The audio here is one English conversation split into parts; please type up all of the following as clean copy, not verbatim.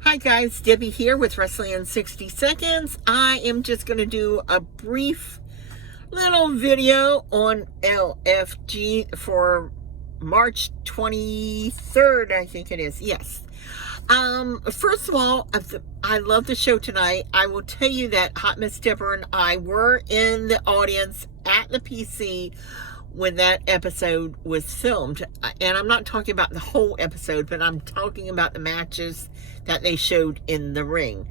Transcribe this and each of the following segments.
Hi guys, Debbie here with Wrestling in 60 Seconds. I am just going to do a brief little video on LFG for March 23rd, I think it is. Yes. First of all, I love the show tonight. I will tell you that Hot Miss Dipper and I were in the audience at the PC when that episode was filmed. And I'm not talking about the whole episode, but I'm talking about the matches that they showed in the ring.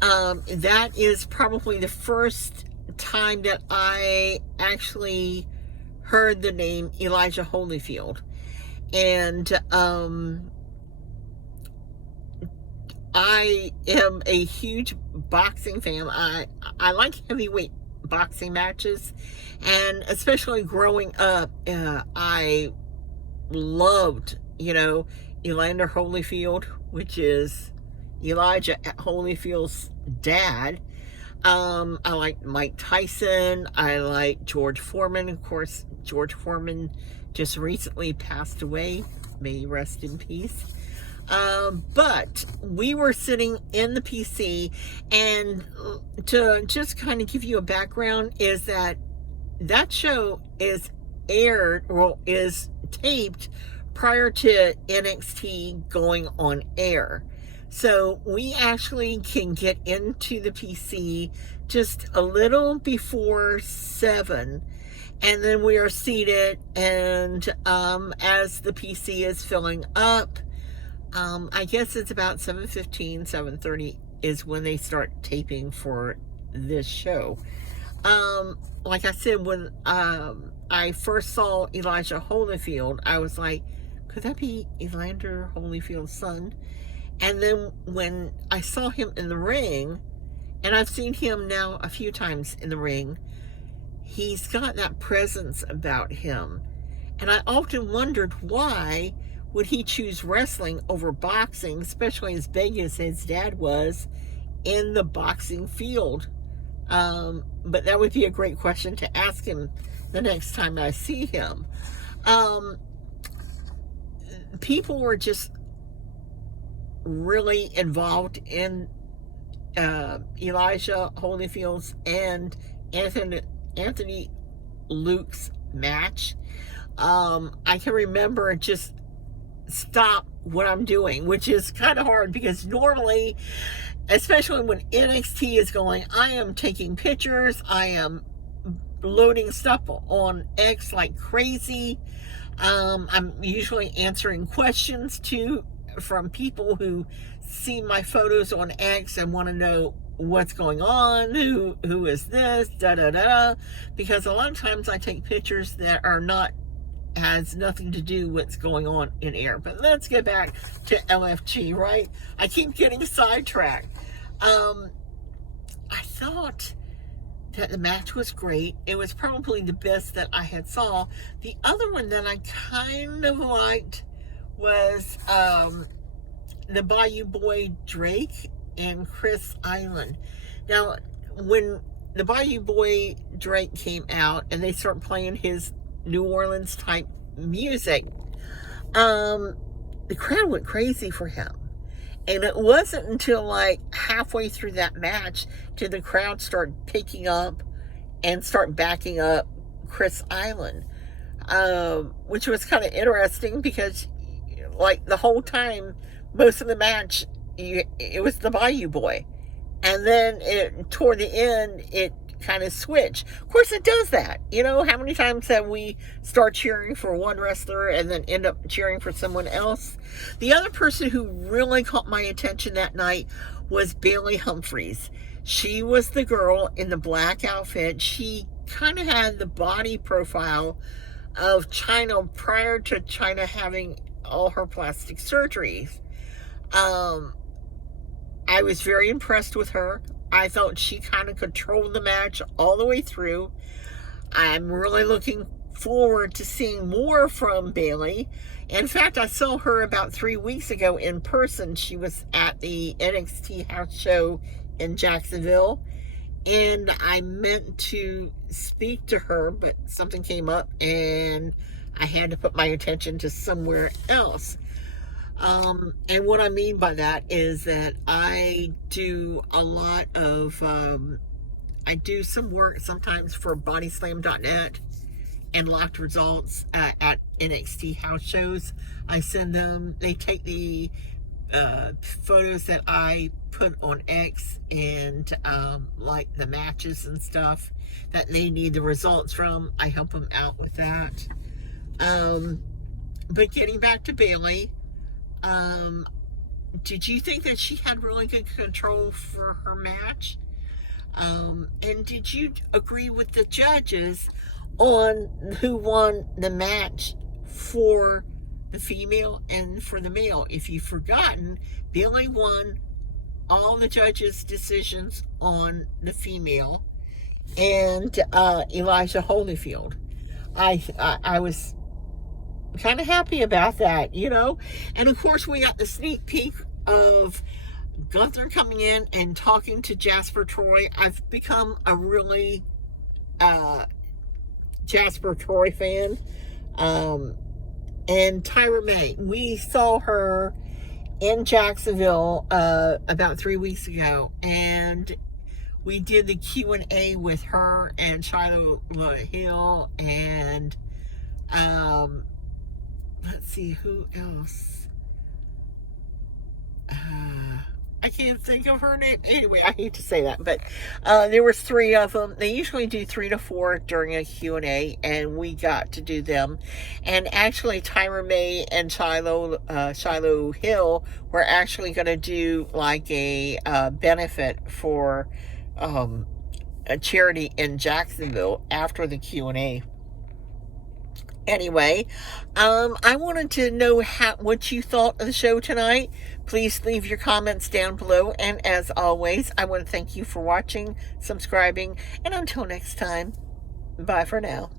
That is probably the first time that I actually heard the name Elijah Holyfield. And I am a huge boxing fan. I like heavyweight boxing matches, and especially growing up, I loved, Evander Holyfield, which is Elijah Holyfield's dad. I like Mike Tyson. I like George Foreman. Of course, George Foreman just recently passed away. May he rest in peace. But we were sitting in the PC, and to just kind of give you a background is that show is taped prior to NXT going on air. So we actually can get into the PC just a little before 7, and then we are seated, and as the PC is filling up, I guess it's about 7:15, 7:30 is when they start taping for this show. Like I said, when I first saw Elijah Holyfield, I was like, could that be Evander Holyfield's son? And then when I saw him in the ring, and I've seen him now a few times in the ring, he's got that presence about him. And I often wondered, why would he choose wrestling over boxing, especially as big as his dad was in the boxing field? But that would be a great question to ask him the next time I see him. People were just really involved in Elijah Holyfield's and Anthony Luke's match. I can remember just stop what I'm doing, which is kind of hard because normally, especially when NXT is going, I am taking pictures, I am loading stuff on X like crazy. I'm usually answering questions too from people who see my photos on X and want to know what's going on, who is this, because a lot of times I take pictures that has nothing to do with what's going on in air. But let's get back to LFG, right? I keep getting sidetracked. I thought that the match was great. It was probably the best that I had saw. The other one that I kind of liked was the Bayou Boy Drake and Chris Island. Now, when the Bayou Boy Drake came out and they start playing his New Orleans type music, the crowd went crazy for him. And it wasn't until like halfway through that match did the crowd start picking up and start backing up Chris Island, which was kind of interesting because like the whole time, most of the match, it was the Bayou Boy. And then toward the end, it kind of switch. Of course, it does that. How many times have we start cheering for one wrestler and then end up cheering for someone else? The other person who really caught my attention that night was Bailey Humphries. She was the girl in the black outfit. She kind of had the body profile of Chyna prior to Chyna having all her plastic surgeries. I was very impressed with her. I thought she kind of controlled the match all the way through. I'm really looking forward to seeing more from Bailey. In fact, I saw her about 3 weeks ago in person. She was at the NXT house show in Jacksonville, and I meant to speak to her, but something came up and I had to put my attention to somewhere else. And what I mean by that is that I do a lot of, I do some work sometimes for bodyslam.net and Locked Results at NXT house shows. I send them, they take the photos that I put on X and like the matches and stuff that they need the results from. I help them out with that. But getting back to Bayley, did you think that she had really good control for her match? And did you agree with the judges on who won the match for the female and for the male? If you've forgotten, Bayley won all the judges' decisions on the female, and Elijah Holyfield. I was kind of happy about that, you know. And of course, we got the sneak peek of Gunther coming in and talking to Jasper Troy. I've become a really Jasper Troy fan. And Tyra May, we saw her in Jacksonville about 3 weeks ago, and we did the Q&A with her and Shiloh Hill, and let's see, who else? I can't think of her name. Anyway, I hate to say that, but there was 3 of them. They usually do 3 to 4 during a Q&A, and we got to do them. And actually, Tyra May and Shiloh Hill were actually going to do like a benefit for a charity in Jacksonville after the Q&A. Anyway, I wanted to know what you thought of the show tonight. Please leave your comments down below. And as always, I want to thank you for watching, subscribing, and until next time, bye for now.